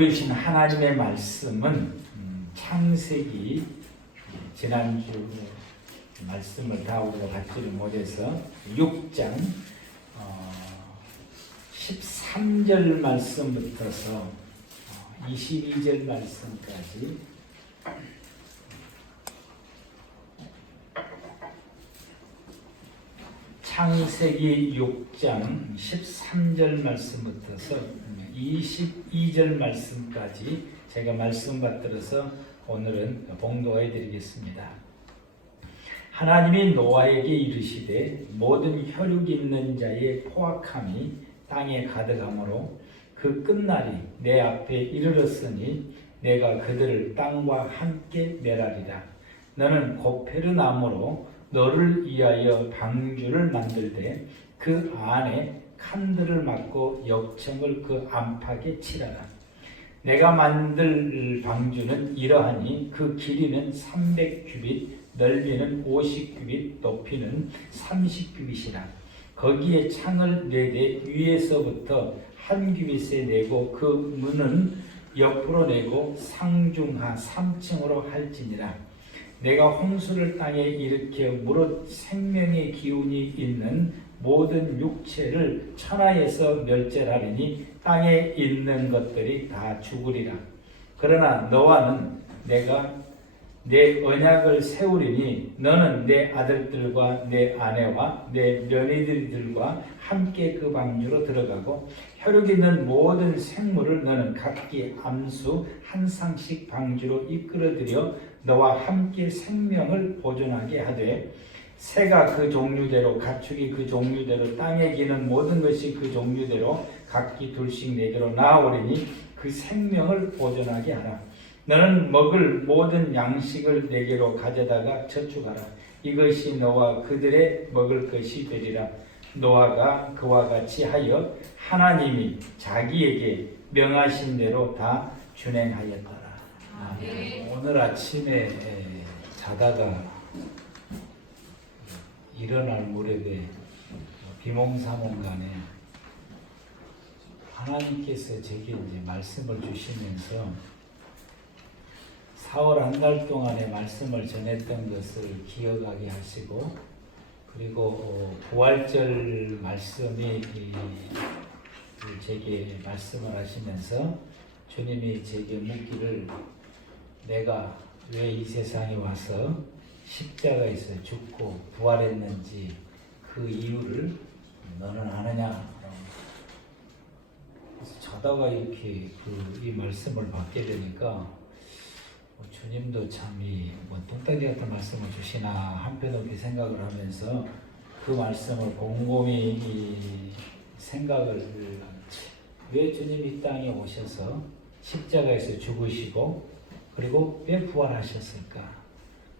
우리 신 하나님의 말씀은 창세기 지난주 말씀을 다 우리가 받지를 못해서 6장 13절 말씀부터서 22절 말씀까지 창세기 6장 13절 말씀부터서 22절 말씀까지 제가 말씀 받들어서 오늘은 봉독해 드리겠습니다. 하나님이 노아에게 이르시되 모든 혈육 있는 자의 포악함이 땅에 가득하므로 그 끝날이 내 앞에 이르렀으니 내가 그들을 땅과 함께 멸하리라. 너는 고페르나무로 너를 위하여 방주를 만들되 그 안에 칸들을 막고 역청을 그 안팎에 칠하라. 내가 만들 방주는 이러하니 그 길이는 300규빗, 넓이는 50규빗, 높이는 30규빗이라. 거기에 창을 내되 위에서부터 한 규빗에 내고 그 문은 옆으로 내고 상중하 3층으로 할지니라. 내가 홍수를 땅에 일으켜 무릇 생명의 기운이 있는 모든 육체를 천하에서 멸절하리니 땅에 있는 것들이 다 죽으리라. 그러나 너와는 내가 내 언약을 세우리니 너는 내 아들들과 내 아내와 내 며느리들과 함께 그 방주로 들어가고 혈육 있는 모든 생물을 너는 각기 암수 한 쌍씩 방주로 이끌어들여 너와 함께 생명을 보존하게 하되 새가 그 종류대로 가축이 그 종류대로 땅에 기는 모든 것이 그 종류대로 각기 둘씩 내게로 나아오리니 그 생명을 보존하게 하라. 너는 먹을 모든 양식을 내게로 가져다가 저축하라. 이것이 너와 그들의 먹을 것이 되리라. 노아가 그와 같이 하여 하나님이 자기에게 명하신 대로 다 준행하였더라. 오늘 아침에 자다가 일어날 무렵에 비몽사몽간에 하나님께서 제게 이제 말씀을 주시면서 4월 한 달 동안의 말씀을 전했던 것을 기억하게 하시고, 그리고 부활절 말씀이 제게 말씀을 하시면서 주님이 제게 묻기를 내가 왜 이 세상에 와서 십자가에서 죽고 부활했는지 그 이유를 너는 아느냐? 그래서 자다가 이렇게 이 말씀을 받게 되니까 주님도 참 뚱따기 같은 말씀을 주시나 한편없게 생각을 하면서 그 말씀을 곰곰이 생각을 왜 주님이 이 땅에 오셔서 십자가에서 죽으시고 그리고 왜 부활하셨을까?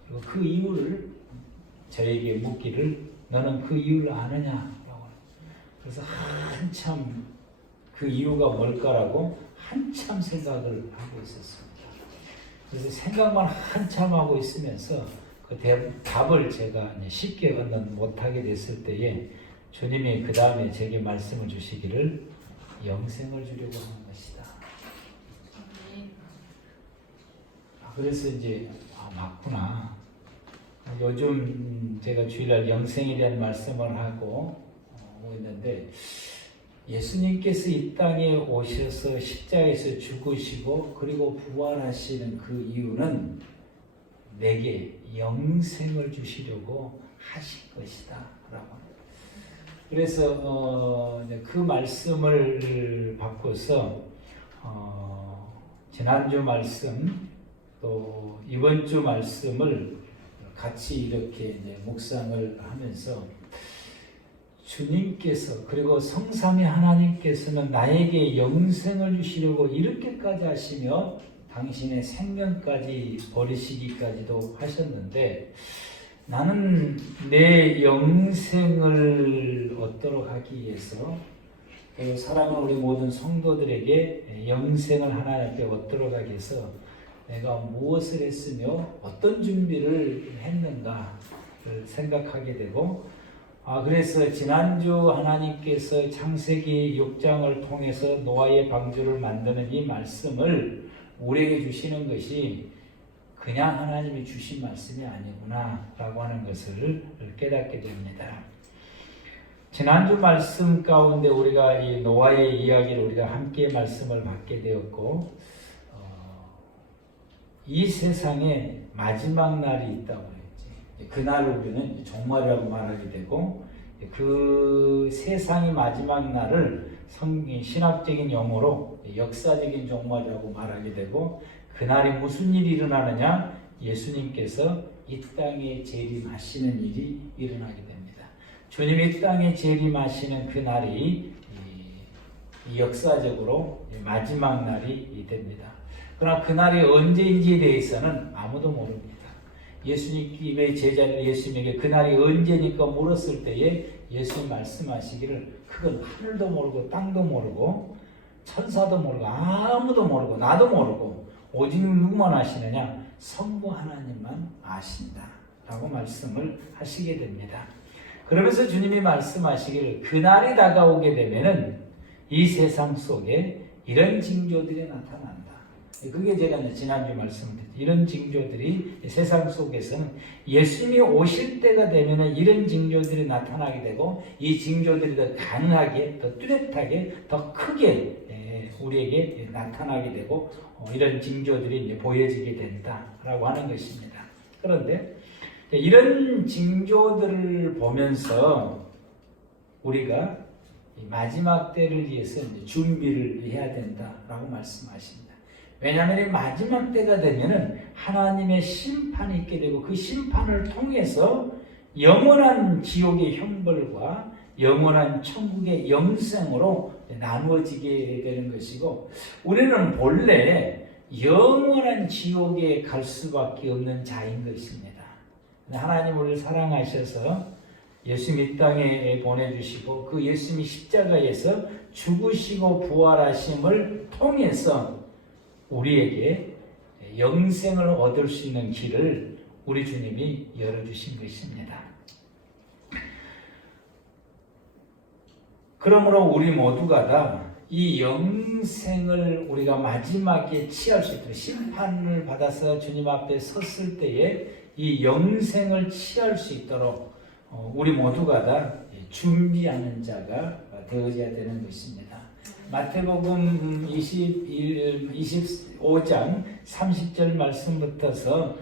그리고 그 이유를 저에게 묻기를 너는 그 이유를 아느냐라고. 그래서 한참 그 이유가 뭘까라고 한참 생각을 하고 있었습니다. 그래서 생각만 한참 하고 있으면서 그 답을 제가 쉽게 못하게 됐을 때에 주님이 그 다음에 제게 말씀을 주시기를 영생을 주려고 하는 것이다. 그래서 이제 맞구나. 요즘 제가 주일날 영생에 대한 말씀을 하고 있는데 예수님께서 이 땅에 오셔서 십자가에서 죽으시고 그리고 부활하시는 그 이유는 내게 영생을 주시려고 하신 것이다 라고. 그래서 그 말씀을 바꿔서 지난주 말씀 또 이번 주 말씀을 같이 이렇게 묵상을 하면서 주님께서 그리고 성삼위 하나님께서는 나에게 영생을 주시려고 이렇게까지 하시며 당신의 생명까지 버리시기까지도 하셨는데 나는 내 영생을 얻도록 하기 위해서 그리고 사랑하는 우리 모든 성도들에게 영생을 하나님께 얻도록 하기 위해서 내가 무엇을 했으며 어떤 준비를 했는가를 생각하게 되고 그래서 지난주 하나님께서 창세기 6장을 통해서 노아의 방주를 만드는 이 말씀을 우리에게 주시는 것이 그냥 하나님이 주신 말씀이 아니구나 라고 하는 것을 깨닫게 됩니다. 지난주 말씀 가운데 우리가 이 노아의 이야기를 우리가 함께 말씀을 받게 되었고, 이 세상에 마지막 날이 있다고 했지. 그날을 우리는 종말이라고 말하게 되고, 그 세상의 마지막 날을 신학적인 용어로 역사적인 종말이라고 말하게 되고, 그날이 무슨 일이 일어나느냐? 예수님께서 이 땅에 재림하시는 일이 일어나게 됩니다. 주님이 이 땅에 재림하시는 그 날이 역사적으로 마지막 날이 됩니다. 그러나 그 날이 언제인지에 대해서는 아무도 모릅니다. 예수님의 제자들 예수님에게 그 날이 언제니까 물었을 때에 예수님 말씀하시기를 그건 하늘도 모르고 땅도 모르고 천사도 모르고 아무도 모르고 나도 모르고 오직 누구만 아시느냐? 성부 하나님만 아신다 라고 말씀을 하시게 됩니다. 그러면서 주님이 말씀하시기를 그날이 다가오게 되면은 이 세상 속에 이런 징조들이 나타난다. 그게 제가 지난주에 말씀드렸죠. 이런 징조들이 세상 속에서는 예수님이 오실 때가 되면은 이런 징조들이 나타나게 되고 이 징조들이 더 강하게, 더 뚜렷하게, 더 크게 우리에게 나타나게 되고 이런 징조들이 이제 보여지게 된다라고 하는 것입니다. 그런데 이런 징조들을 보면서 우리가 마지막 때를 위해서 이제 준비를 해야 된다라고 말씀하십니다. 왜냐하면 이 마지막 때가 되면은 하나님의 심판이 있게 되고 그 심판을 통해서 영원한 지옥의 형벌과 영원한 천국의 영생으로 나누어지게 되는 것이고, 우리는 본래 영원한 지옥에 갈 수밖에 없는 자인 것입니다. 하나님 우리를 사랑하셔서 예수님 이 땅에 보내주시고 그 예수님이 십자가에서 죽으시고 부활하심을 통해서 우리에게 영생을 얻을 수 있는 길을 우리 주님이 열어주신 것입니다. 그러므로 우리 모두가 다 이 영생을 우리가 마지막에 취할 수 있도록 심판을 받아서 주님 앞에 섰을 때에 이 영생을 취할 수 있도록 우리 모두가 다 준비하는 자가 되어져야 되는 것입니다. 마태복음 25장 30절 말씀부터서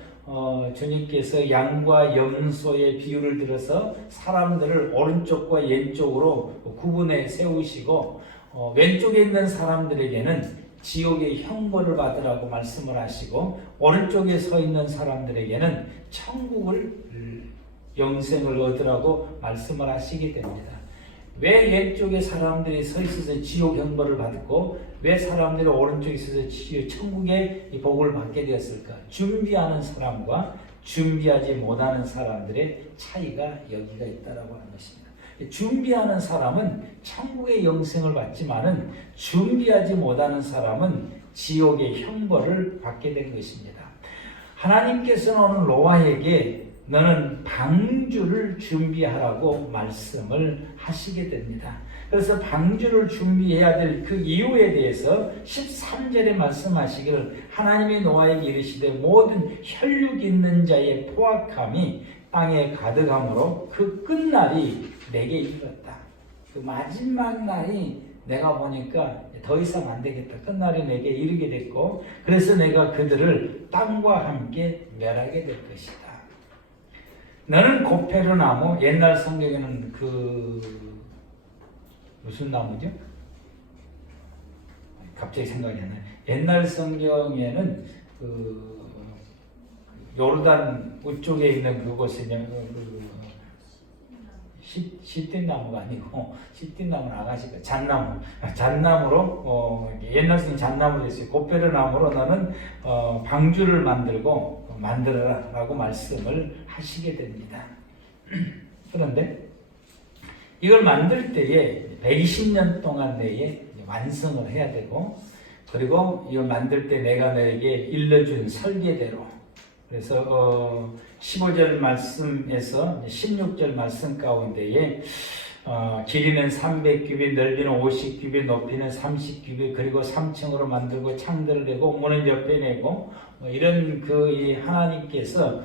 주님께서 양과 염소의 비유를 들어서 사람들을 오른쪽과 왼쪽으로 구분해 세우시고 왼쪽에 있는 사람들에게는 지옥의 형벌을 받으라고 말씀을 하시고 오른쪽에 서 있는 사람들에게는 천국을 영생을 얻으라고 말씀을 하시게 됩니다. 왜 왼쪽에 사람들이 서 있어서 지옥 형벌을 받고 왜 사람들이 오른쪽에 있어서 천국의 복을 받게 되었을까? 준비하는 사람과 준비하지 못하는 사람들의 차이가 여기가 있다라고 하는 것입니다. 준비하는 사람은 천국의 영생을 받지만은 준비하지 못하는 사람은 지옥의 형벌을 받게 된 것입니다. 하나님께서는 오늘 노아에게 너는 방주를 준비하라고 말씀을 하시게 됩니다. 그래서 방주를 준비해야 될 그 이유에 대해서 13절에 말씀하시기를 하나님이 노아에게 이르시되 모든 혈육 있는 자의 포악함이 땅에 가득함으로 그 끝날이 내게 이르렀다. 그 마지막 날이 내가 보니까 더 이상 안 되겠다. 끝날이 내게 이르게 됐고 그래서 내가 그들을 땅과 함께 멸하게 될 것이다. 너는 고페르 나무, 옛날 성경에는 무슨 나무죠? 갑자기 생각이 안 나요. 옛날 성경에는 요르단 우쪽에 있는 그곳에는 시띠나무가 아니고 시띠나무는 아가씨가 잣나무로 옛날 성경 잣나무로 했어요. 고페르 나무로 너는 방주를 만들어라 라고 말씀을 하시게 됩니다. 그런데 이걸 만들 때에 120년 동안 내에 완성을 해야 되고 그리고 이걸 만들 때 내가 너에게 일러준 설계대로 그래서 15절 말씀에서 16절 말씀 가운데에 길이는 300규빗, 넓이는 50규빗, 높이는 30규빗, 그리고 3층으로 만들고 창들을 내고 문은 옆에 내고 이런 이 하나님께서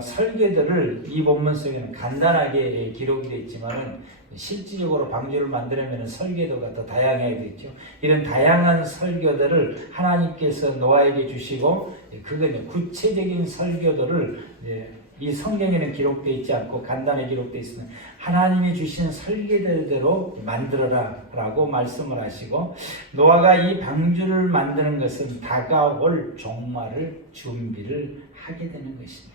설계들을 이 본문 속에는 간단하게 기록이 되어 있지만은 실질적으로 방주를 만들려면 설계도가 더 다양해야 되죠. 이런 다양한 설교들을 하나님께서 노아에게 주시고 그건 구체적인 설교들을 이 성경에는 기록되어 있지 않고 간단히 기록되어 있으면 하나님이 주신 설계대로 만들어라 라고 말씀을 하시고 노아가 이 방주를 만드는 것은 다가올 종말을 준비를 하게 되는 것입니다.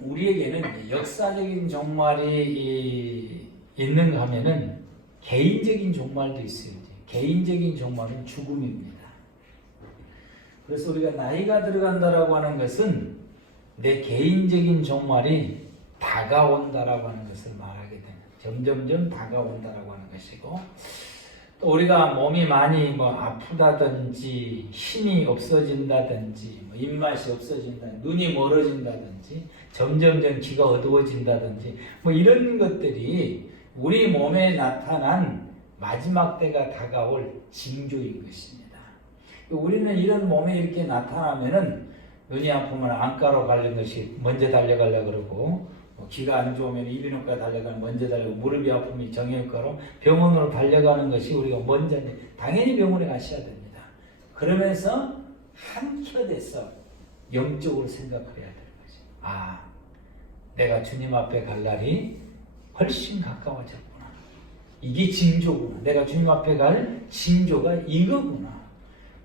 우리에게는 역사적인 종말이 있는가 하면은 개인적인 종말도 있어요. 개인적인 종말은 죽음입니다. 그래서 우리가 나이가 들어간다라고 하는 것은 내 개인적인 종말이 다가온다라고 하는 것을 말하게 됩니다. 점점점 다가온다라고 하는 것이고 또 우리가 몸이 많이 아프다든지 힘이 없어진다든지 입맛이 없어진다, 눈이 멀어진다든지 점점점 귀가 어두워진다든지 이런 것들이 우리 몸에 나타난 마지막 때가 다가올 징조인 것입니다. 우리는 이런 몸에 이렇게 나타나면은 눈이 아프면 안과로 가는 것이 먼저 달려가려고 그러고 귀가 안 좋으면 이비인후과 달려가면 먼저 달려가고 무릎이 아프면 정형외과로 병원으로 달려가는 것이 우리가 먼저 당연히 병원에 가셔야 됩니다. 그러면서 한켠에서 영적으로 생각해야 될 것이 내가 주님 앞에 갈 날이 훨씬 가까워졌구나. 이게 징조구나. 내가 주님 앞에 갈 징조가 이거구나.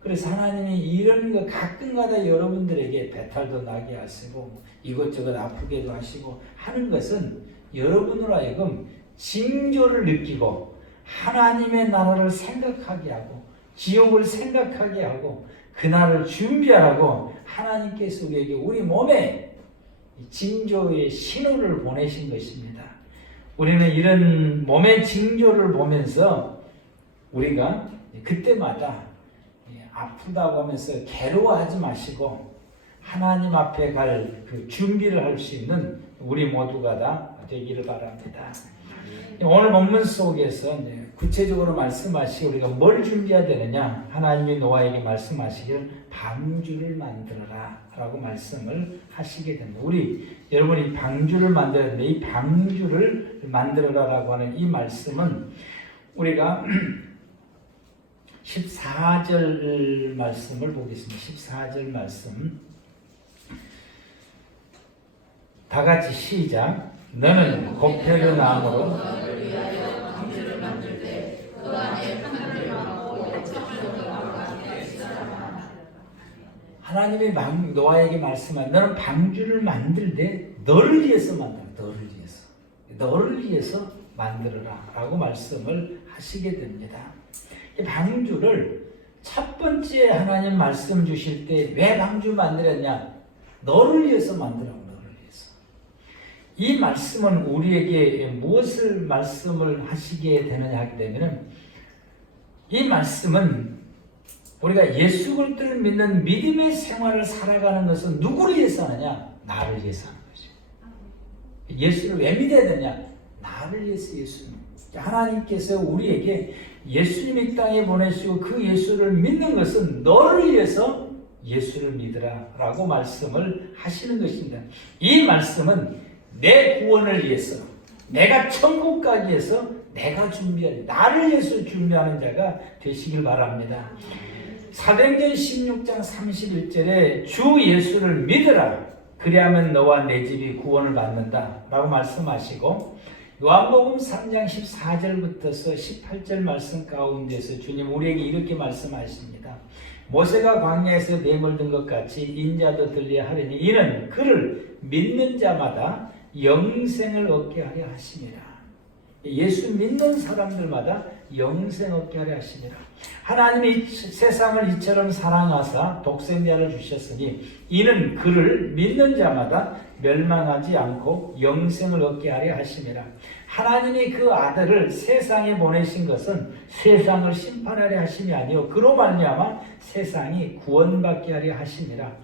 그래서 하나님이 이런 거 가끔가다 여러분들에게 배탈도 나게 하시고 이것저것 아프게도 하시고 하는 것은 여러분으로 하여금 징조를 느끼고 하나님의 나라를 생각하게 하고 지옥을 생각하게 하고 그날을 준비하라고 하나님께서 우리에게 우리 몸에 징조의 신호를 보내신 것입니다. 우리는 이런 몸의 징조를 보면서 우리가 그때마다 아프다고 하면서 괴로워하지 마시고 하나님 앞에 갈 그 준비를 할 수 있는 우리 모두가 다 되기를 바랍니다. 오늘 본문 속에서 구체적으로 말씀하시고 우리가 뭘 준비해야 되느냐 하나님이 노아에게 말씀하시기를 방주를 만들어라 라고 말씀을 하시게 됩니다. 여러분이 방주를 만들어야 되는데 이 방주를 만들어라 라고 하는 이 말씀은 우리가 14절 말씀을 보겠습니다. 14절 말씀 다 같이 시작. 너는 곱표를 나무로 하나님이 노아에게 말씀한 너는 방주를 만들 때 너를 위해서 만들어. 너를 위해서 만들어라 라고 말씀을 하시게 됩니다. 방주를 첫 번째 하나님 말씀 주실 때 왜 방주 만들었냐? 너를 위해서 만들라고. 너를 위해서. 이 말씀은 우리에게 무엇을 말씀을 하시게 되느냐 하기 때문에 이 말씀은 우리가 예수 그리스도를 믿는 믿음의 생활을 살아가는 것은 누구를 위해서 하느냐? 나를 위해서 하는 것이죠. 예수를 왜 믿어야 되냐? 나를 위해서 예수님. 하나님께서 우리에게 예수님 이 땅에 보내시고 그 예수를 믿는 것은 너를 위해서 예수를 믿으라 라고 말씀을 하시는 것입니다. 이 말씀은 내 구원을 위해서 내가 천국 가기 위해서 내가 준비하는 나를 위해서 준비하는 자가 되시길 바랍니다. 사도행전 16장 31절에 주 예수를 믿으라 그리하면 너와 내 집이 구원을 받는다 라고 말씀하시고 요한복음 3장 14절부터서 18절 말씀 가운데서 주님 우리에게 이렇게 말씀하십니다. 모세가 광야에서 뱀을 든 것 같이 인자도 들려야 하리니 이는 그를 믿는 자마다 영생을 얻게 하려 하심이라. 예수 믿는 사람들마다 영생 얻게 하려 하심이라. 하나님이 세상을 이처럼 사랑하사 독생자를 주셨으니 이는 그를 믿는 자마다 멸망하지 않고 영생을 얻게 하려 하심이라. 하나님이 그 아들을 세상에 보내신 것은 세상을 심판하려 하심이 아니요 그로 말미암아 세상이 구원받게 하려 하심이라.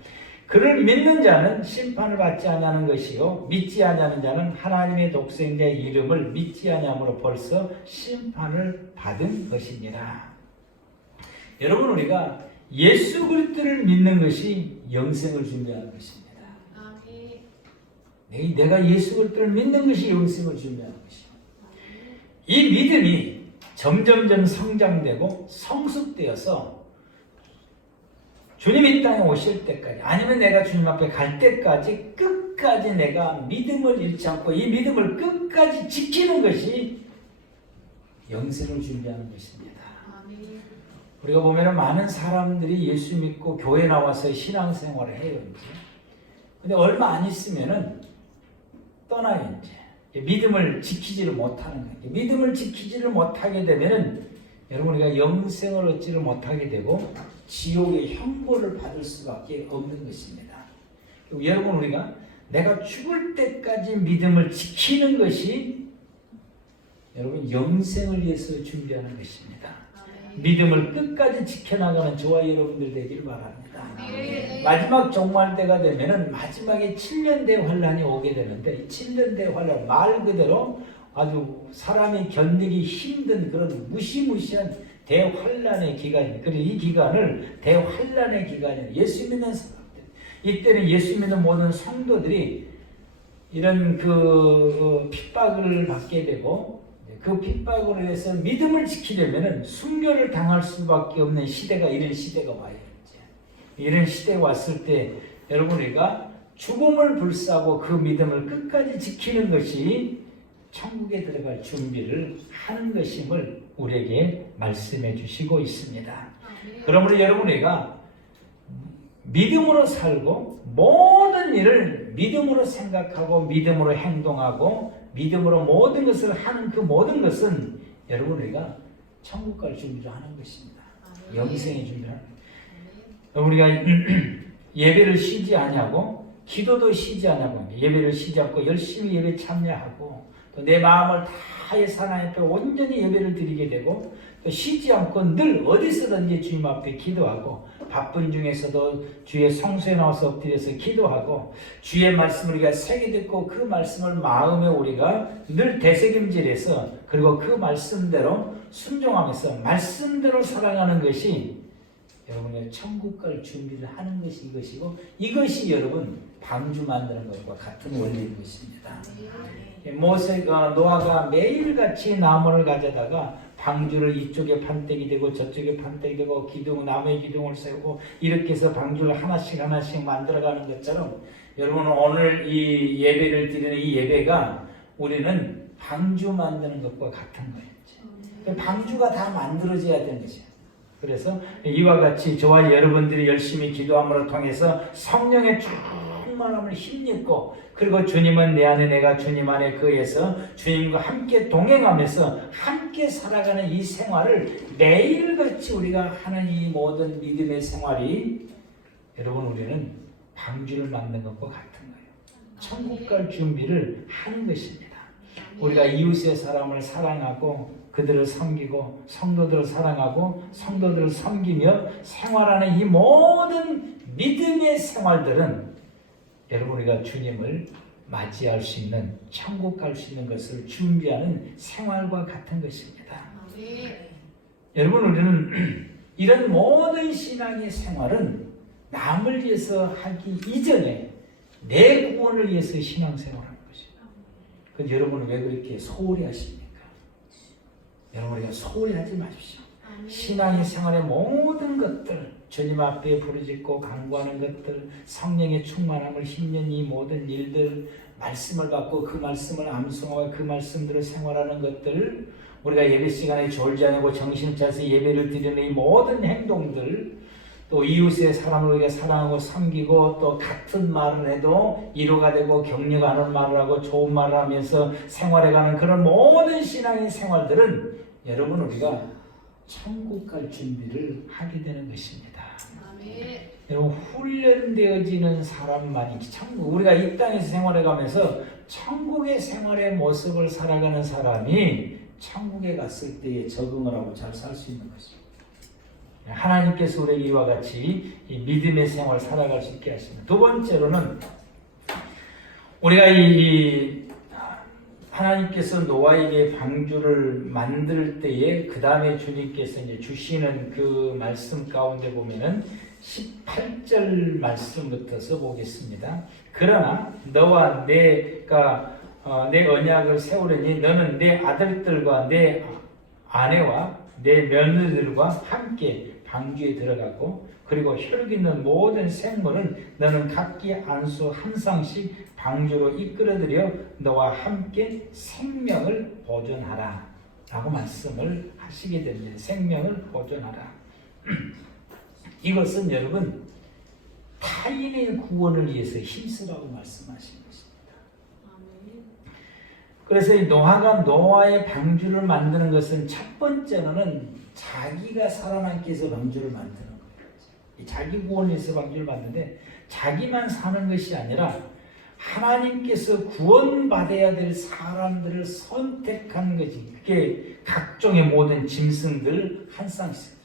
그를 믿는 자는 심판을 받지 아니하는 것이요 믿지 아니하는 자는 하나님의 독생자의 이름을 믿지 아니함으로 벌써 심판을 받은 것이니라. 여러분, 우리가 예수 그리스도를 믿는 것이 영생을 준비하는 것입니다. 내가 예수 그리스도를 믿는 것이 영생을 준비하는 것입니다. 이 믿음이 점점점 성장되고 성숙되어서 주님이 이 땅에 오실 때까지, 아니면 내가 주님 앞에 갈 때까지 끝까지 내가 믿음을 잃지 않고 이 믿음을 끝까지 지키는 것이 영생을 준비하는 것입니다. 우리가 보면 많은 사람들이 예수 믿고 교회 나와서 신앙생활을 해요. 근데 얼마 안 있으면은 떠나요. 이제 믿음을 지키지를 못하는 거예요. 믿음을 지키지를 못하게 되면은 여러분, 우리가 영생을 얻지를 못하게 되고 지옥의 형벌을 받을 수밖에 없는 것입니다. 여러분, 우리가 내가 죽을 때까지 믿음을 지키는 것이 여러분 영생을 위해서 준비하는 것입니다. 믿음을 끝까지 지켜나가는 저와 여러분들 되길 바랍니다. 마지막 종말 때가 되면은 마지막에 7년대 환란이 오게 되는데, 7년대 환란 말 그대로 아주 사람이 견디기 힘든 그런 무시무시한 대환란의 기간입니다. 그래서 이 기간을 대환란의 기간이에요. 예수 믿는 사람들, 이때는 예수 믿는 모든 성도들이 이런 핍박을 받게 되고, 그 핍박으로 해서 믿음을 지키려면 순교를 당할 수밖에 없는 시대가, 이런 시대가 와요. 이런 시대에 왔을 때 여러분, 우리가 죽음을 불사하고 그 믿음을 끝까지 지키는 것이 천국에 들어갈 준비를 하는 것임을 우리에게 말씀해 주시고 있습니다. 그러므로 여러분, 우리가 믿음으로 살고 모든 일을 믿음으로 생각하고 믿음으로 행동하고 믿음으로 모든 것을 하는 그 모든 것은 여러분, 우리가 천국 갈 준비를 하는 것입니다. 영생의 준비를 하는 것입니다. 우리가 예배를 쉬지 않냐고, 기도도 쉬지 않냐고, 예배를 쉬지 않고 열심히 예배 참여하고 또 내 마음을 다해서 하나님 앞에 온전히 예배를 드리게 되고, 또 쉬지 않고 늘 어디서든지 주님 앞에 기도하고, 바쁜 중에서도 주의 성소에 나와서 엎드려서 기도하고, 주의 말씀을 우리가 새겨 듣고 그 말씀을 마음에 우리가 늘 되새김질해서, 그리고 그 말씀대로 순종하면서 말씀대로 살아가는 것이 여러분의 천국 갈 준비를 하는 것이 이것이고, 이것이 여러분 방주 만드는 것과 같은 원리인 것입니다. 노아가 매일같이 나무를 가져다가 방주를 이쪽에 판때기 되고 저쪽에 판때기 되고 나무의 기둥을 세우고 이렇게 해서 방주를 하나씩 만들어가는 것처럼, 여러분 오늘 이 예배를 드리는 이 예배가 우리는 방주 만드는 것과 같은 거예요. 방주가 다 만들어져야 되는 것이에요. 그래서 이와 같이 저와 여러분들이 열심히 기도함으로 통해서 성령의 충만함을 힘입고, 그리고 주님은 내 안에 내가 주님 안에 그에서 주님과 함께 동행하면서 함께 살아가는 이 생활을 매일같이 우리가 하는 이 모든 믿음의 생활이 여러분, 우리는 방주를 만든 것과 같은 거예요. 천국 갈 준비를 하는 것입니다. 우리가 이웃의 사람을 사랑하고 그들을 섬기고 성도들을 사랑하고 성도들을 섬기며 생활하는 이 모든 믿음의 생활들은 여러분, 우리가 주님을 맞이할 수 있는, 천국 갈 수 있는 것을 준비하는 생활과 같은 것입니다. 여러분, 우리는 이런 모든 신앙의 생활은 남을 위해서 하기 이전에 내 구원을 위해서 신앙생활하는 것입니다. 그런데 여러분은 왜 그렇게 소홀히 하십니까? 여러분, 우리가 소홀히 하지 마십시오. 신앙의 생활의 모든 것들, 주님 앞에 부르짖고 간구하는 것들, 성령의 충만함을 힘는 이 모든 일들, 말씀을 받고 그 말씀을 암송하고 그 말씀대로 생활하는 것들, 우리가 예배 시간에 졸지 않고 정신을 차려서 예배를 드리는 이 모든 행동들, 또 이웃의 사람을 우리가 사랑하고 섬기고, 또 같은 말을 해도 위로가 되고 격려하는 말을 하고 좋은 말을 하면서 생활해가는 그런 모든 신앙의 생활들은 여러분, 우리가 천국 갈 준비를 하게 되는 것입니다. 여러분, 훈련되어지는 사람만이 천국, 우리가 이 땅에서 생활해 가면서 천국의 생활의 모습을 살아가는 사람이 천국에 갔을 때에 적응을 하고 잘 살 수 있는 것입니다. 하나님께서 우리에게 이와 같이 이 믿음의 생활을 살아갈 수 있게 하십니다. 두 번째로는 우리가 하나님께서 노아에게 방주를 만들 때에 그 다음에 주님께서 이제 주시는 그 말씀 가운데 보면은 18절 말씀부터 보겠습니다. 그러나 너와 내가 내 언약을 세우려니 너는 내 아들들과 내 아내와 내 며느리들과 함께 방주에 들어가고 그리고 혈육 있는 모든 생물은 너는 각기 안수 한 쌍씩 방주로 이끌어들여 너와 함께 생명을 보존하라 라고 말씀을 하시게 됩니다. 생명을 보존하라. 이것은 여러분 타인의 구원을 위해서 힘쓰라고 말씀하신 것입니다. 그래서 이 노아가 노아의 방주를 만드는 것은 첫 번째로는 자기가 살아남기 위해서 방주를 만드는 거예요. 자기 구원을 위해서 방주를 만드는데 자기만 사는 것이 아니라 하나님께서 구원받아야 될 사람들을 선택한 것이 그게 각종의 모든 짐승들 한 쌍씩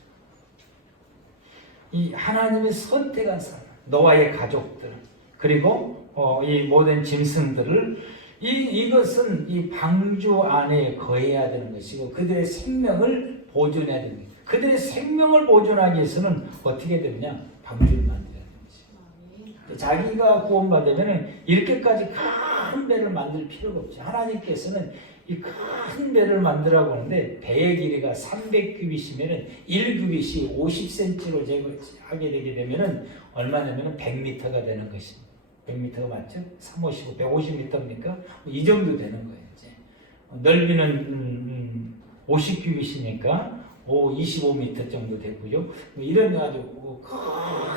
이 하나님이 선택한 사람 노아의 가족들 그리고 이 모든 짐승들을 이것은 이 방주 안에 거해야 되는 것이고 그들의 생명을 보존해야 되는 거예요. 그들의 생명을 보존하기 위해서는 어떻게 되느냐? 방주를 만들어야 되는 것이죠. 자기가 구원받으면 이렇게까지 큰 배를 만들 필요가 없죠. 하나님께서는 이 큰 배를 만들라고 하는데 배의 길이가 300규빗이면 1규빗이 50cm로 제거하게 되게 되면 얼마냐면 100m가 되는 것입니다. 100m가 맞죠? 350, 150m입니까? 이 정도 되는 거예요. 이제. 넓이는 50규빗이니까 25m 정도 되고요. 이런 아주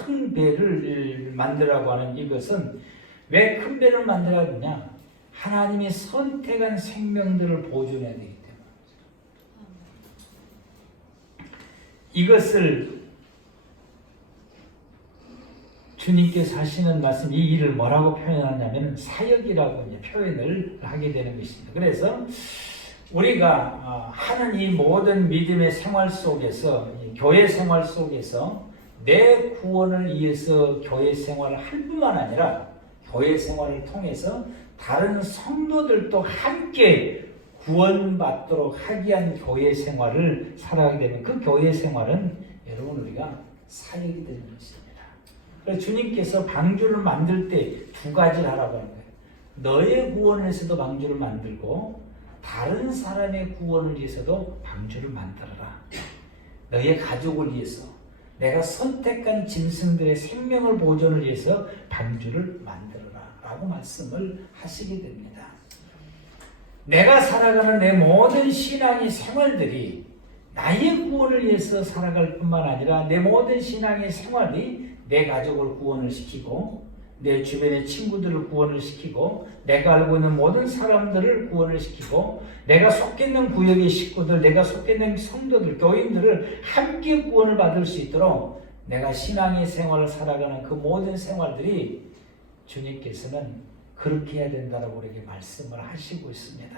큰 배를 만들라고 하는 이것은 왜 큰 배를 만들어야 되냐? 하나님이 선택한 생명들을 보존해야 되기 때문에 이것을 주님께서 하시는 말씀 이 일을 뭐라고 표현하냐면 사역이라고 이제 표현을 하게 되는 것입니다. 그래서 우리가 하는 이 모든 믿음의 생활 속에서 교회 생활 속에서 내 구원을 위해서 교회 생활을 할 뿐만 아니라 교회 생활을 통해서 다른 성도들도 함께 구원받도록 하기 위한 교회 생활을 살아가게 되면 그 교회 생활은 여러분 우리가 사역이 되는 것입니다. 그래서 주님께서 방주를 만들 때 두 가지를 하라고 하는 거예요. 너의 구원을 위해서도 방주를 만들고 다른 사람의 구원을 위해서도 방주를 만들어라. 너의 가족을 위해서 내가 선택한 짐승들의 생명을 보존을 위해서 방주를 만들어라 라고 말씀을 하시게 됩니다. 내가 살아가는 내 모든 신앙의 생활들이 나의 구원을 위해서 살아갈 뿐만 아니라 내 모든 신앙의 생활이 내 가족을 구원을 시키고 내 주변의 친구들을 구원을 시키고 내가 알고 있는 모든 사람들을 구원을 시키고 내가 속해 있는 구역의 식구들, 내가 속해 있는 성도들, 교인들을 함께 구원을 받을 수 있도록 내가 신앙의 생활을 살아가는 그 모든 생활들이 주님께서는 그렇게 해야 된다고 우리에게 말씀을 하시고 있습니다.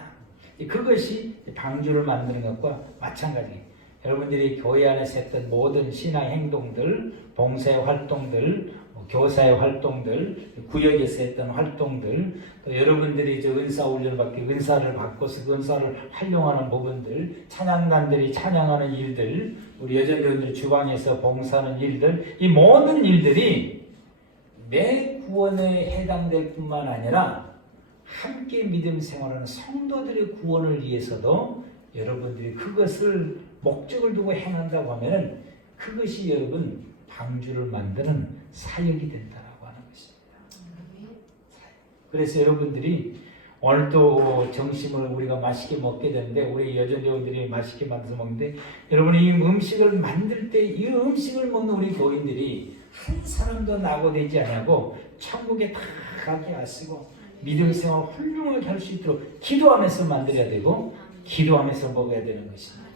그것이 방주를 만드는 것과 마찬가지예요. 여러분들이 교회 안에서 했던 모든 신앙 행동들, 봉사의 활동들, 교사의 활동들, 구역에서 했던 활동들, 또 여러분들이 은사훈련을 받기, 은사를 받고서 그 은사를 활용하는 부분들, 찬양단들이 찬양하는 일들, 우리 여전대원들이 주방에서 봉사하는 일들, 이 모든 일들이 내 구원에 해당될 뿐만 아니라 함께 믿음 생활하는 성도들의 구원을 위해서도 여러분들이 그것을 목적을 두고 행한다고 하면 그것이 여러분 방주를 만드는 사역이 된다라고 하는 것입니다. 그래서 여러분들이 오늘 또 점심을 우리가 맛있게 먹게 되는데 우리 여전대원들이 맛있게 만들어서 먹는데 여러분이 이 음식을 만들 때 이 음식을 먹는 우리 교인들이 한 사람도 낙오되지 않고 천국에 다 가게 하시고 믿음 생활을 훌륭하게 할 수 있도록 기도하면서 만들어야 되고 기도하면서 먹어야 되는 것입니다.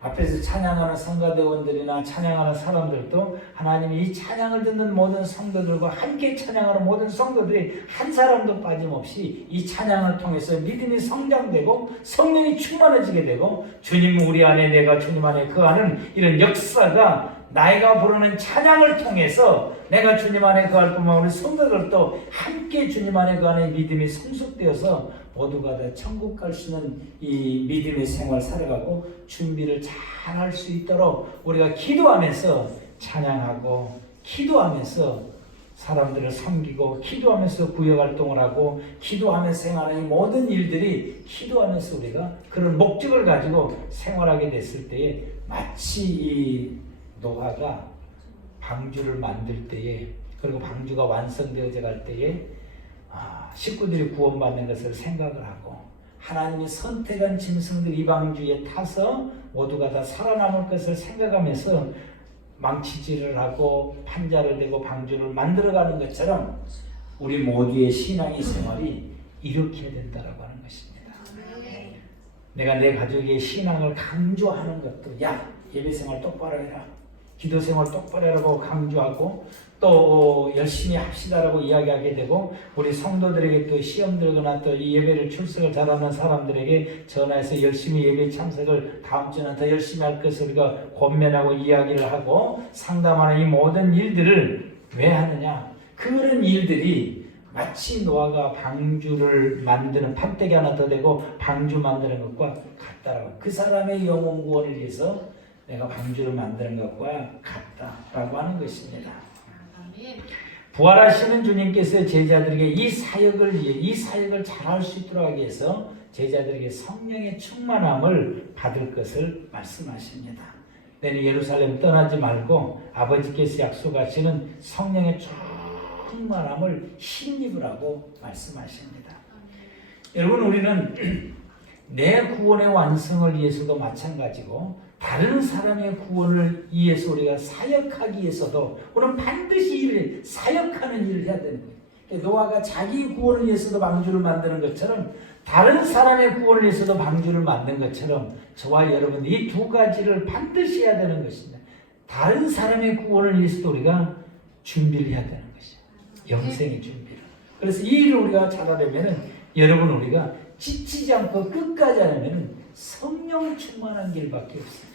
앞에서 찬양하는 성가대원들이나 찬양하는 사람들도 하나님이 이 찬양을 듣는 모든 성도들과 함께 찬양하는 모든 성도들이 한 사람도 빠짐없이 이 찬양을 통해서 믿음이 성장되고 성령이 충만해지게 되고 주님 우리 안에 내가 주님 안에 그 안은 이런 역사가 나이가 부르는 찬양을 통해서 내가 주님 안에 거할 뿐만 우리 성도들도 함께 주님 안에 그 안에 믿음이 성숙되어서 모두가 다 천국 갈 수 있는 이 믿음의 생활 살아가고 준비를 잘 할 수 있도록 우리가 기도하면서 찬양하고 기도하면서 사람들을 섬기고 기도하면서 구역활동을 하고 기도하면서 생활하는 이 모든 일들이 기도하면서 우리가 그런 목적을 가지고 생활하게 됐을 때에 마치 이 노아가 방주를 만들 때에 그리고 방주가 완성되어져 갈 때에 식구들이 구원받는 것을 생각을 하고 하나님이 선택한 짐승들 이 방주에 타서 모두가 다 살아남을 것을 생각하면서 망치질을 하고 판자를 대고 방주를 만들어가는 것처럼 우리 모두의 신앙의 생활이 이렇게 해야 된다라고 하는 것입니다. 내가 내 가족의 신앙을 강조하는 것도 야 예배생활 똑바로 해라 기도생활 똑바로 하라고 강조하고 또 열심히 합시다라고 이야기하게 되고 우리 성도들에게 또 시험 들거나 또 이 예배를 출석을 잘하는 사람들에게 전화해서 열심히 예배 참석을 다음 주는 더 열심히 할 것을 우리가 권면하고 이야기를 하고 상담하는 이 모든 일들을 왜 하느냐 그런 일들이 마치 노아가 방주를 만드는 판때기 하나 더 대고 방주 만드는 것과 같다라고 그 사람의 영혼 구원을 위해서 내가 방주를 만드는 것과 같다라고 하는 것입니다. 부활하시는 주님께서 제자들에게 이 사역을 잘할 수 있도록 하기 위해서 제자들에게 성령의 충만함을 받을 것을 말씀하십니다. 너는 예루살렘 떠나지 말고 아버지께서 약속하시는 성령의 충만함을 힘입으라고 말씀하십니다. 여러분 우리는 내 구원의 완성을 위해서도 마찬가지고 다른 사람의 구원을 위해서 우리가 사역하기 위해서도 우리는 반드시 사역하는 일을 해야 되는 거예요. 노아가 자기 구원을 위해서도 방주를 만드는 것처럼 다른 사람의 구원을 위해서도 방주를 만든 것처럼 저와 여러분 이 두 가지를 반드시 해야 되는 것입니다. 다른 사람의 구원을 위해서도 우리가 준비를 해야 되는 것이죠. 영생의 준비를. 그래서 이 일을 우리가 잘하려면 여러분 우리가 지치지 않고 끝까지 하려면 성령 충만한 길밖에 없습니다.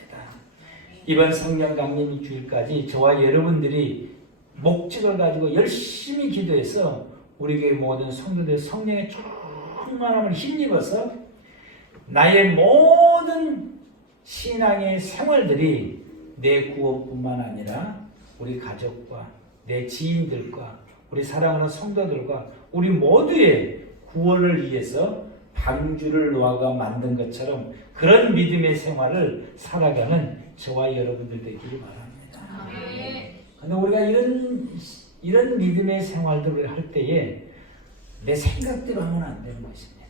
이번 성령 강림 주일까지 저와 여러분들이 목적을 가지고 열심히 기도해서 우리 교회 모든 성도들 성령의 충만함을 힘입어서 나의 모든 신앙의 생활들이 내 구원뿐만 아니라 우리 가족과 내 지인들과 우리 사랑하는 성도들과 우리 모두의 구원을 위해서 방주를 노아가 만든 것처럼 그런 믿음의 생활을 살아가는 저와 여러분들 되기를 바랍니다. 그런데 우리가 이런 믿음의 생활들을 할 때에 내 생각대로 하면 안 되는 것입니다.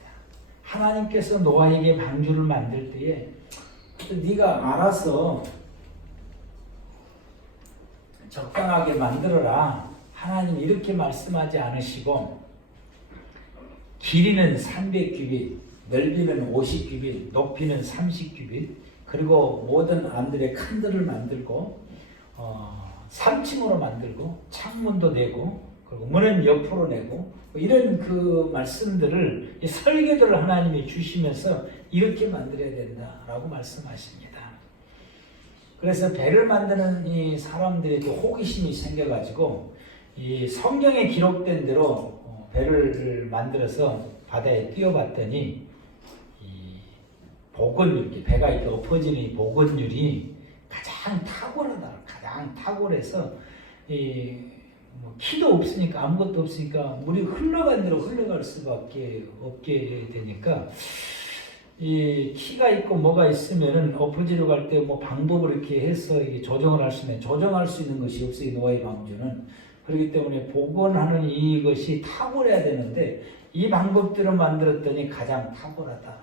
하나님께서 노아에게 방주를 만들 때에 네가 알아서 적당하게 만들어라. 하나님 이렇게 말씀하지 않으시고 길이는 300규빗, 넓이는 50규빗, 높이는 30규빗, 그리고 모든 안들의 칸들을 만들고 3층으로 만들고 창문도 내고 그리고 문은 옆으로 내고 이런 그 말씀들을 설계도를 하나님이 주시면서 이렇게 만들어야 된다라고 말씀하십니다. 그래서 배를 만드는 이 사람들에게 호기심이 생겨가지고 이 성경에 기록된 대로 배를 만들어서 바다에 띄워봤더니 이 복원율, 배가 이렇게 엎어지는 이 복원율이 가장 탁월해서 이 키도 없으니까 아무것도 없으니까 물이 흘러간 대로 흘러갈 수밖에 없게 되니까 이 키가 있고 뭐가 있으면은 엎어지러 갈 때 뭐 방법을 이렇게 해서 조정을 할 수 있는 것이 없어요. 노아의 방주는. 그렇기 때문에 복원하는 이것이 탁월해야 되는데 이 방법대로 만들었더니 가장 탁월하다.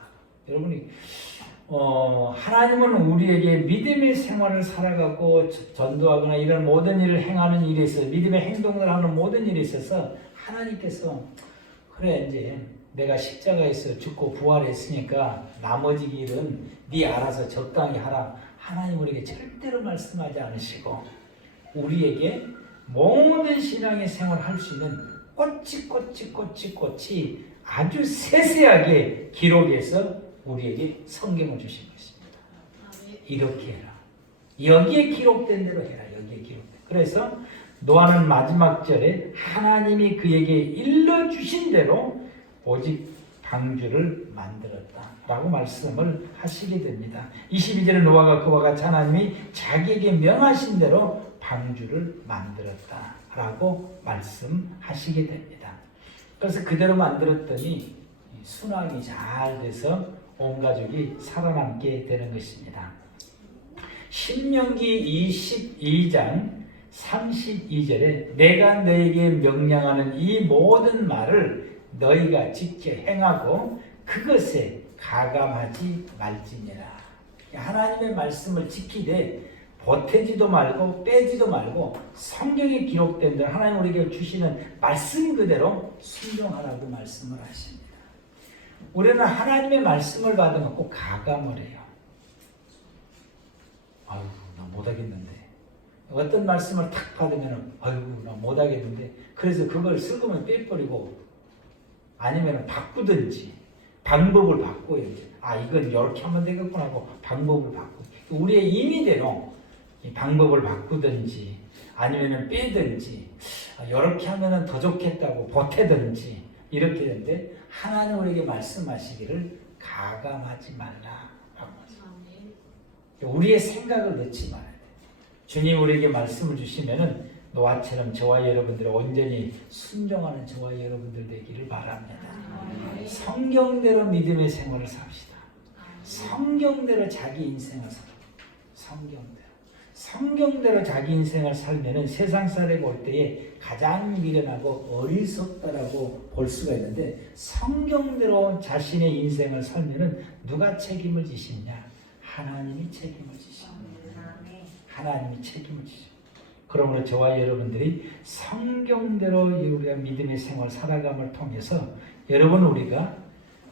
여러분이 하나님은 우리에게 믿음의 생활을 살아가고 전도하거나 이런 모든 일을 행하는 일에 있어서 믿음의 행동을 하는 모든 일에 있어서 하나님께서 그래 이제 내가 십자가에서 죽고 부활했으니까 나머지 일은 네 알아서 적당히 하라. 하나님 우리에게 절대로 말씀하지 않으시고 우리에게 모든 신앙의 생활을 할 수 있는 꼬치 아주 세세하게 기록해서 우리에게 성경을 주신 것입니다. 이렇게 해라. 여기에 기록된 대로 해라. 여기에 기록된. 그래서 노아는 마지막 절에 하나님이 그에게 일러주신 대로 오직 방주를 만들었다 라고 말씀을 하시게 됩니다. 22절에 노아가 그와 같이 하나님이 자기에게 명하신 대로 방주를 만들었다 라고 말씀하시게 됩니다. 그래서 그대로 만들었더니 순환이 잘 돼서 온 가족이 살아남게 되는 것입니다. 신명기 22장 32절에 내가 너에게 명령하는 이 모든 말을 너희가 지켜 행하고 그것에 가감하지 말지니라. 하나님의 말씀을 지키되 보태지도 말고 빼지도 말고 성경에 기록된 대로 하나님 우리에게 주시는 말씀 그대로 순종하라고 말씀을 하십니다. 우리는 하나님의 말씀을 받으면 꼭 가감을 해요. 아이고 나 못하겠는데, 어떤 말씀을 탁 받으면 아이고 나 못하겠는데, 그래서 그걸 슬그머니 빼버리고 아니면 바꾸든지 방법을 바꿔야지. 아 이건 이렇게 하면 되겠구나 하고 방법을 바꾸고 우리의 임의대로 이 방법을 바꾸든지 아니면 빼든지 이렇게 하면 더 좋겠다고 보태든지 이렇게 되는데 하나님 우리에게 말씀하시기를 가감하지 말라라고 하십니다. 우리의 생각을 넣지 말아야 돼요. 주님 우리에게 말씀을 주시면은 노아처럼 저와 여러분들이 온전히 순종하는 저와 여러분들 되기를 바랍니다. 성경대로 믿음의 생활을 삽시다. 성경대로 자기 인생을 살아요. 성경대로 자기 인생을 살면은 세상 사람이 볼 때에 가장 미련하고 어리석다라고 볼 수가 있는데 성경대로 자신의 인생을 살면은 누가 책임을 지시냐? 하나님이 책임을 지십니다. 하나님이 책임을 지십니다. 그러므로 저와 여러분들이 성경대로 우리가 믿음의 생활 살아감을 통해서 여러분 우리가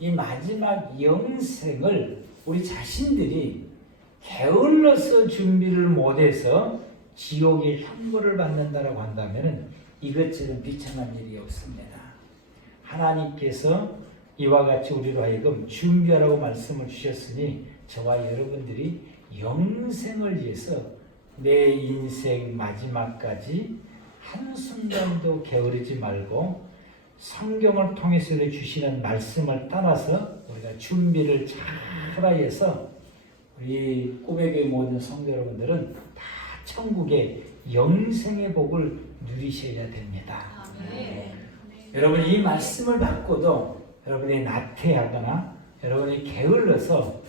이 마지막 영생을 우리 자신들이 게을러서 준비를 못해서 지옥의 형벌을 받는다라고 한다면 이것처럼 비참한 일이 없습니다. 하나님께서 이와 같이 우리로 하여금 준비하라고 말씀을 주셨으니 저와 여러분들이 영생을 위해서 내 인생 마지막까지 한순간도 게으르지 말고 성경을 통해서 주시는 말씀을 따라서 우리가 준비를 잘 하여서 우리 꿈에게 모든 성도 여러분들은 다 천국의 영생의 복을 누리셔야 됩니다. 여러분 이 말씀을 받고도 여러분이 나태하거나 여러분이 게을러서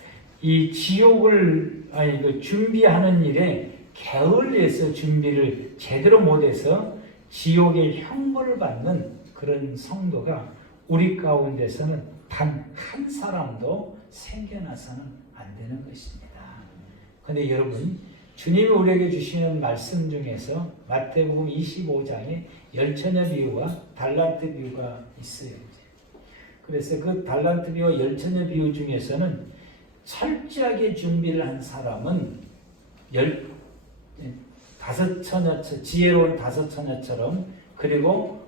이 지옥을 준비하는 일에 게을러서 준비를 제대로 못해서 지옥의 형벌을 받는 그런 성도가 우리 가운데서는 단 한 사람도 생겨나서는 안 되는 것입니다. 그런데 여러분 주님이 우리에게 주시는 말씀 중에서 마태복음 25장에 열처녀 비유와 달란트 비유가 있어요. 그래서 그 달란트 비유와 열처녀 비유 중에서는 철저하게 준비를 한 사람은 지혜로운 다섯 처녀처럼 그리고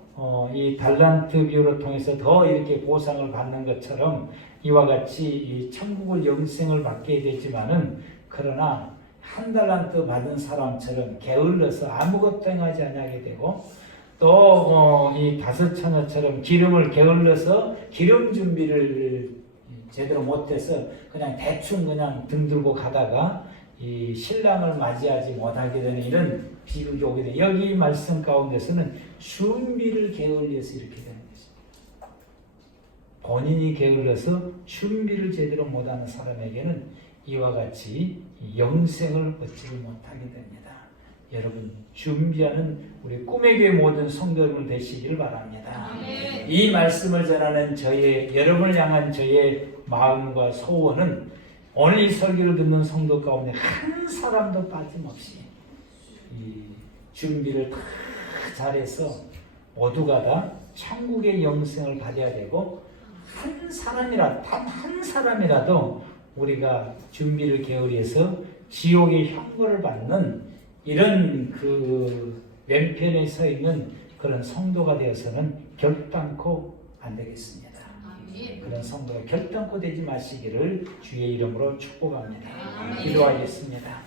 이 달란트 비유를 통해서 더 이렇게 보상을 받는 것처럼 이와 같이 이 천국을 영생을 받게 되지만은 그러나 한 달란트 받은 사람처럼 게을러서 아무것도 행하지 않게 되고 또 이 다섯 처녀처럼 기름을 게을러서 기름 준비를 제대로 못해서 그냥 대충 그냥 등들고 가다가 이 신랑을 맞이하지 못하게 되는 이런 비극이 오게 돼. 여기 말씀 가운데서는 준비를 게을러서 이렇게 되는 것입니다. 본인이 게을러서 준비를 제대로 못하는 사람에게는 이와 같이 영생을 얻지 못하게 됩니다. 여러분 준비하는 우리 꿈의 교회 모든 성도 여러분 되시길 바랍니다. 이 말씀을 전하는 여러분을 향한 저의 마음과 소원은 오늘 이 설교를 듣는 성도 가운데 한 사람도 빠짐없이 이 준비를 다 잘해서 모두가 다 천국의 영생을 받아야 되고 단 한 사람이라도 우리가 준비를 게을리해서 지옥의 형벌을 받는 이런 그 왼편에 서 있는 그런 성도가 되어서는 결단코 안 되겠습니다. 그런 성도가 결단코 되지 마시기를 주의 이름으로 축복합니다. 기도하겠습니다.